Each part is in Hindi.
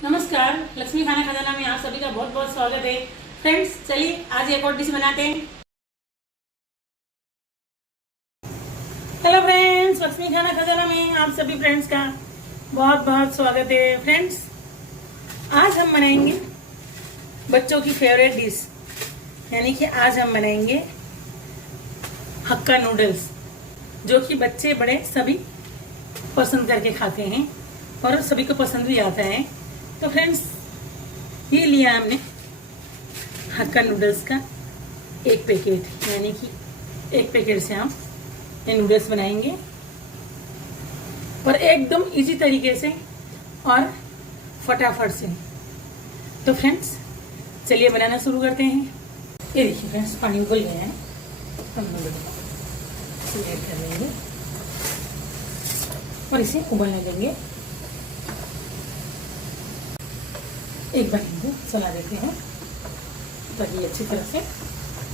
नमस्कार, लक्ष्मी खाना खजाना में आप सभी का बहुत बहुत स्वागत है। फ्रेंड्स, चलिए आज एक और डिश बनाते हैं। हेलो फ्रेंड्स, लक्ष्मी खाना खजाना में आप सभी फ्रेंड्स का बहुत बहुत स्वागत है। फ्रेंड्स, आज हम बनाएंगे बच्चों की फेवरेट डिश, यानी कि आज हम बनाएंगे हक्का नूडल्स, जो कि बच्चे बड़े सभी पसंद करके खाते हैं और सभी को पसंद भी आता है। तो फ्रेंड्स, ये लिया हमने हक्का नूडल्स का एक पैकेट, यानी कि एक पैकेट से हम ये नूडल्स बनाएंगे और एकदम इजी तरीके से और फटाफट से। तो फ्रेंड्स, चलिए बनाना शुरू करते हैं। ये देखिए फ्रेंड्स, पानी उबल गया है, हम इसे ऐड कर लेंगे और इसे उबलने देंगे। एक बार इनको चला देते हैं ताकि अच्छी तरह से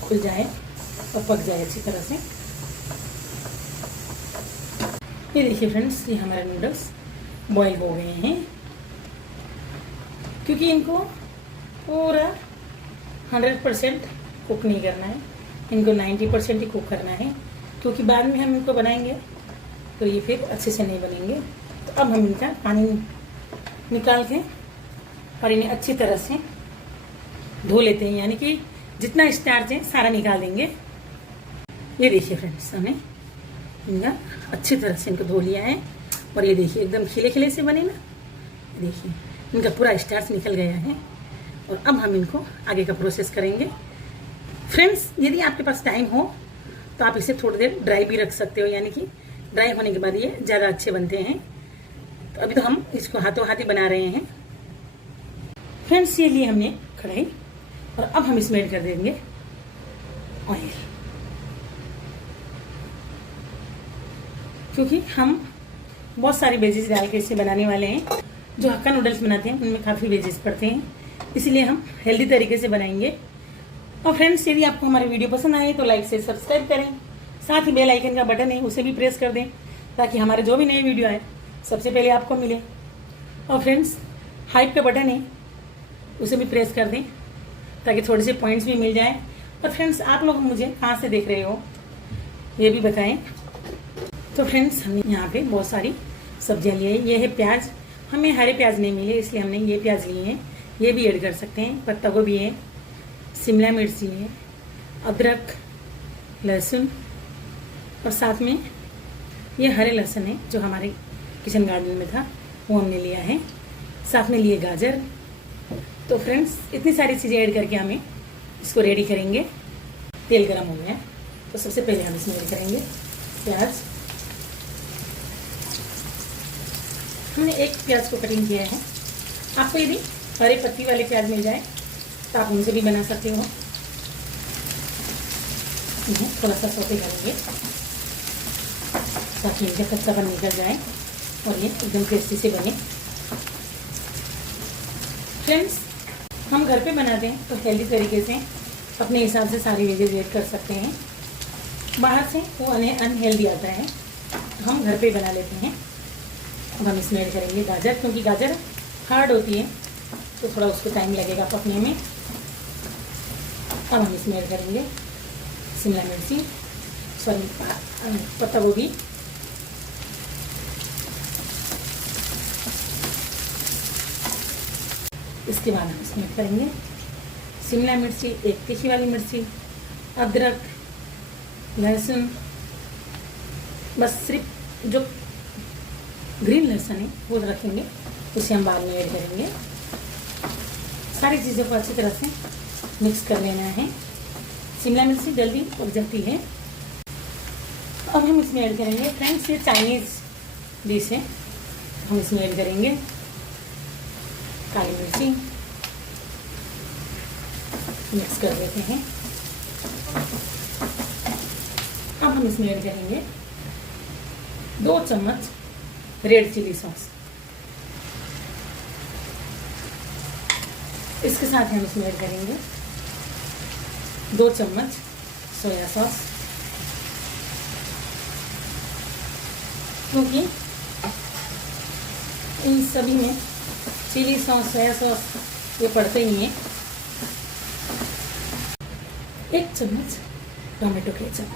खुल जाए और पक जाए अच्छी तरह से। ये देखिए फ्रेंड्स, ये हमारे नूडल्स बॉईल हो गए हैं, क्योंकि इनको पूरा 100% कुक नहीं करना है, इनको 90% ही कुक करना है, क्योंकि बाद में हम इनको बनाएंगे तो ये फिर अच्छे से नहीं बनेंगे। तो अब हम इनका पानी निकाल के और इन्हें अच्छी तरह से धो लेते हैं, यानी कि जितना स्टार्च है सारा निकाल देंगे। ये देखिए फ्रेंड्स, हमने इनका अच्छी तरह से इनको धो लिया है और ये देखिए एकदम खिले खिले से बने ना। देखिए इनका पूरा स्टार्च निकल गया है और अब हम इनको आगे का प्रोसेस करेंगे। फ्रेंड्स, यदि आपके पास टाइम हो तो आप इसे थोड़ी देर ड्राई भी रख सकते हो, यानी कि ड्राई होने के बाद ये ज़्यादा अच्छे बनते हैं। तो अभी तो हम इसको हाथों हाथ ही बना रहे हैं। फ्रेंड्स, ये लिए हमने कढ़ाई और अब हम इसमें ऐड कर देंगे ऑयल, क्योंकि हम बहुत सारी वेजेस डाल के इसे बनाने वाले हैं। जो हक्का नूडल्स बनाते हैं उनमें काफ़ी वेजेस पड़ते हैं, इसलिए हम हेल्दी तरीके से बनाएंगे। और फ्रेंड्स, यदि आपको हमारी वीडियो पसंद आए तो लाइक से सब्सक्राइब करें, साथ ही बेल आइकन का बटन है उसे भी प्रेस कर दें, ताकि हमारे जो भी नए वीडियो आए सबसे पहले आपको मिले। और फ्रेंड्स, हाइप का बटन है उसे भी प्रेस कर दें, ताकि थोड़े से पॉइंट्स भी मिल जाए। और फ्रेंड्स, आप लोग मुझे कहाँ से देख रहे हो ये भी बताएं। तो फ्रेंड्स, हमने यहाँ पे बहुत सारी सब्जियाँ ली है। ये है प्याज, हमें हरे प्याज नहीं मिले इसलिए हमने ये प्याज लिए हैं, ये भी ऐड कर सकते हैं। पत्ता गोभी है, शिमला मिर्ची है, अदरक, लहसुन और साथ में ये हरे लहसुन है जो हमारे किचन गार्डन में था, वो हमने लिया है। साथ में लिए गाजर। तो फ्रेंड्स, इतनी सारी चीज़ें ऐड करके हमें इसको रेडी करेंगे। तेल गरम हो गया है तो सबसे पहले हम इसमें ऐड करेंगे प्याज। हमने एक प्याज को कटिंग किया है। आपको यदि हरे पत्ती वाले प्याज मिल जाए तो आप उनसे भी बना सकते हो। थोड़ा सा सौते करेंगे ताकि इनका कच्चापन निकल जाए और ये एकदम टेस्टी से बने। फ्रेंड्स, हम घर पे बनाते हैं तो हेल्दी तरीके से अपने हिसाब से सारी वेजेस ऐड कर सकते हैं। बाहर से वो अनहेल्दी आता है, तो हम घर पे बना लेते हैं। अब हम इसमें ऐड करेंगे गाजर, क्योंकि गाजर हार्ड होती है तो थोड़ा उसको टाइम लगेगा पकने में। अब हम इसमें ऐड करेंगे शिमला मिर्ची, पत्ता गोभी, इसके बाद हम इसमें करेंगे शिमला मिर्ची, एक तीखी वाली मिर्ची, अदरक, लहसुन। बस सिर्फ जो ग्रीन लहसुन है वो रखेंगे, उसे हम बाद में ऐड करेंगे। सारी चीज़ों को अच्छी तरह से मिक्स कर लेना है। शिमला मिर्ची जल्दी पक जाती है। अब हम इसमें ऐड करेंगे, फ्रेंड्स ये चाइनीज़ डिश है, हम इसमें ऐड करेंगे काली मिर्ची। मिक्स कर देते हैं। अब हम इसमें ऐड करेंगे 2 चम्मच रेड चिली सॉस। इसके साथ हम इसमें ऐड करेंगे 2 चम्मच सोया सॉस, क्योंकि इन सभी में चिली सॉस, सोया सॉस ये पड़ते ही हैं। 1 चम्मच टोमेटो केचप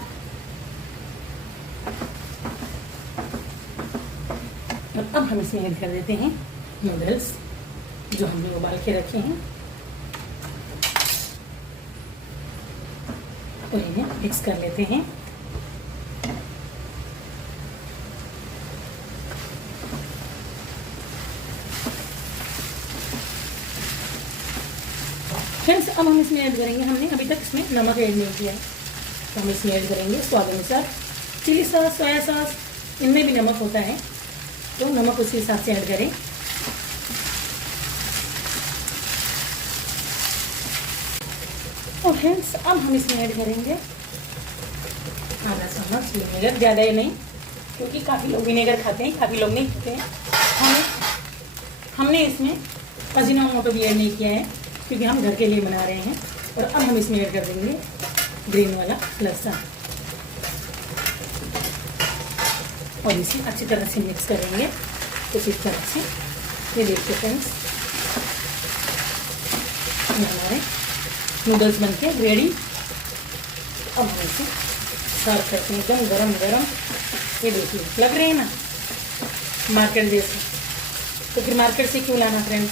और अब हम इसमें ऐड कर देते हैं नूडल्स जो हमने उबाल के रखे हैं और इन्हें मिक्स कर लेते हैं। फ्रेंड्स अब हम इसमें ऐड करेंगे, हमने अभी तक इसमें नमक ऐड नहीं किया है तो हम इसमें ऐड करेंगे स्वाद अनुसार चिली सॉस, सोया सॉस इनमें भी नमक होता है तो नमक उसी हिसाब से ऐड करें। और फ्रेंड्स अब हम इसमें ऐड करेंगे आधा चम्मच विनेगर, ज़्यादा ही नहीं क्योंकि काफ़ी लोग विनेगर खाते हैं, काफ़ी लोग नहीं खाते हैं। हमने इसमें अजीनोमोटो भी ऐड नहीं किया है क्योंकि हम घर के लिए बना रहे हैं। और अब हम इसमें ऐड कर देंगे ग्रीन वाला लहसुन और इसे अच्छी तरह से मिक्स करेंगे कुछ इस तरह से। ये देखिए फ्रेंड्स ये हमारे नूडल्स बनके रेडी। अब हम इसे सर्व करते हैं एकदम गरम गरम। ये देखिए लग रहे हैं ना मार्केट जैसे, तो फिर मार्केट से क्यों लाना फ्रेंड्स,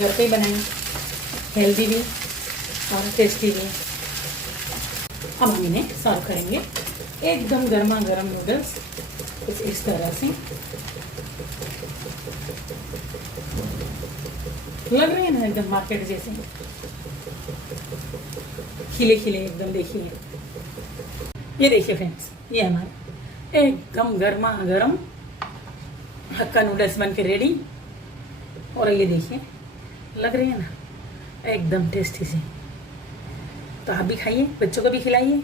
घर पे ही बनाएं, हेल्दी भी और टेस्टी भी। अब हम इन्हें सर्व करेंगे एकदम गर्मा गर्म नूडल्स कुछ इस तरह से। लग रहे हैं ना एकदम मार्केट जैसे, खिले खिले एकदम। देखिए ये देखिए फ्रेंड्स ये हमारा एकदम गर्मा गर्म हक्का नूडल्स बन के रेडी। और ये देखिए लग रहे हैं ना एकदम टेस्टी से। तो आप भी खाइए, बच्चों को भी खिलाइए।